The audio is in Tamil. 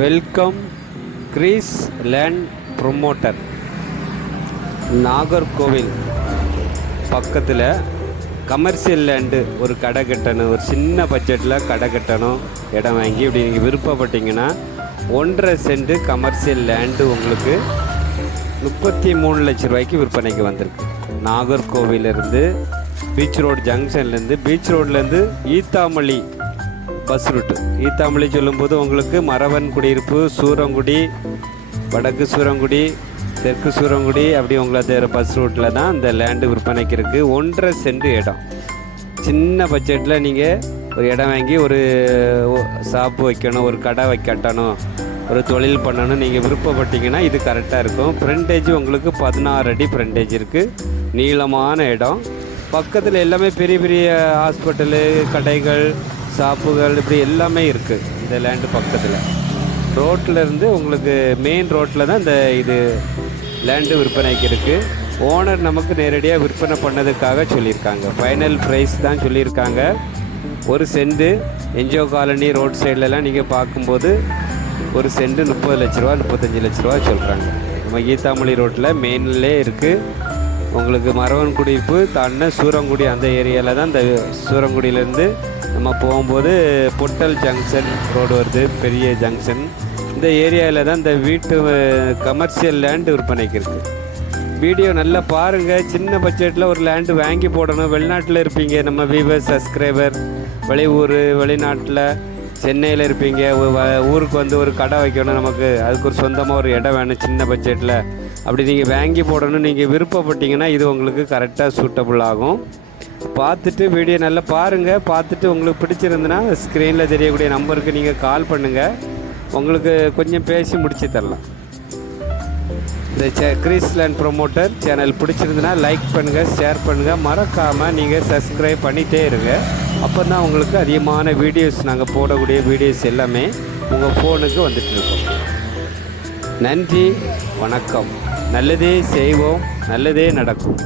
வெல்கம் கிரீஸ் லேண்ட் ப்ரொமோட்டர். நாகர்கோவில் பக்கத்தில் கமர்ஷியல் லேண்டு ஒரு கடை கட்டணும், ஒரு சின்ன பட்ஜெட்டில் கடை கட்டணும், இடம் வாங்கி இப்படி நீங்கள் விருப்பப்பட்டீங்கன்னா 1.5 சென்ட் கமர்ஷியல் லேண்டு உங்களுக்கு 33 லட்ச ரூபாய்க்கு விற்பனைக்கு வந்திருக்கு. நாகர்கோவிலேருந்து பீச் ரோடு ஜங்ஷன்லேருந்து பீச் ரோட்லேருந்து ஈத்தாமொழி பஸ் ரூட்டு. ஈத்தாமொழி சொல்லும்போது உங்களுக்கு மரவன் குடியிருப்பு, சூரங்குடி, வடக்கு சூரங்குடி, தெற்கு சூரங்குடி, அப்படி உங்களை பஸ் ரூட்டில் தான் இந்த லேண்டு விற்பனைக்கு இருக்குது. 1.5 சென்ட் இடம். சின்ன பட்ஜெட்டில் நீங்கள் ஒரு இடம் வாங்கி ஒரு ஷாப்பு வைக்கணும், ஒரு கடை கட்டணும், ஒரு தொழில் பண்ணணும் நீங்கள் விருப்பப்பட்டீங்கன்னா இது கரெக்டாக இருக்கும். ஃப்ரண்டேஜ் உங்களுக்கு 16 அடி ஃப்ரண்டேஜ் இருக்குது. நீளமான இடம். பக்கத்தில் எல்லாமே பெரிய பெரிய ஹாஸ்பிட்டலு, கடைகள், ஷாப்புகள், இப்படி எல்லாமே இருக்குது இந்த லேண்டு பக்கத்தில். ரோட்டிலேருந்து உங்களுக்கு மெயின் ரோட்டில் தான் இந்த இது லேண்டு விற்பனைக்கு இருக்குது. ஓனர் நமக்கு நேரடியாக விற்பனை பண்ணதுக்காக சொல்லியிருக்காங்க. ஃபைனல் ப்ரைஸ் தான் சொல்லியிருக்காங்க. 1 சென்ட் என்ஜிஓ காலனி ரோட் சைட்லலாம் நீங்கள் பார்க்கும்போது 1 சென்ட் 30 லட்ச ரூபா 35 லட்ச ரூபா சொல்கிறாங்க. நம்ம ஈத்தாமொழி ரோட்டில் மெயின்லே இருக்குது. உங்களுக்கு மரவன் குடியிருப்பு தாண்ட சூரங்குடி அந்த ஏரியாவில் தான். இந்த சூரங்குடியிலேருந்து நம்ம போகும்போது பொட்டல் ஜங்ஷன் ரோடு வருது, பெரிய ஜங்ஷன். இந்த ஏரியாவில் தான் இந்த வீட்டு கமர்ஷியல் லேண்டு விற்பனைக்கு இருக்குது. வீடியோ நல்லா பாருங்கள். சின்ன பட்ஜெட்டில் ஒரு லேண்டு வாங்கி போடணும். வெளிநாட்டில் இருப்பீங்க நம்ம வியூவர்ஸ், சப்ஸ்கிரைபர், வெளியூர், வெளிநாட்டில், சென்னையில் இருப்பீங்க, ஊருக்கு வந்து ஒரு கடை வைக்கணும், நமக்கு அதுக்கு ஒரு சொந்தமாக ஒரு இடம் வேணும் சின்ன பட்ஜெட்டில், அப்படி நீங்கள் வாங்கி போடணும் நீங்கள் விருப்பப்பட்டீங்கன்னா இது உங்களுக்கு கரெக்டாக சூட்டபுள் ஆகும். பார்த்துட்டு வீடியோ நல்லா பாருங்கள். பார்த்துட்டு உங்களுக்கு பிடிச்சிருந்துன்னா ஸ்க்ரீனில் தெரியக்கூடிய நம்பருக்கு நீங்கள் கால் பண்ணுங்கள். உங்களுக்கு கொஞ்சம் பேசி முடிச்சு தரலாம். இந்த கிரீஸ் லேண்ட் ப்ரொமோட்டர் சேனல் பிடிச்சிருந்துன்னா லைக் பண்ணுங்கள், ஷேர் பண்ணுங்கள், மறக்காமல் நீங்கள் சப்ஸ்கிரைப் பண்ணிகிட்டே இருங்க. அப்போ தான் உங்களுக்கு அதிகமான வீடியோஸ் நாங்கள் போடக்கூடிய வீடியோஸ் எல்லாமே உங்கள் ஃபோனுக்கு வந்துட்டு இருக்கோம். நன்றி, வணக்கம். நல்லதே செய்வோம், நல்லதே நடக்கும்.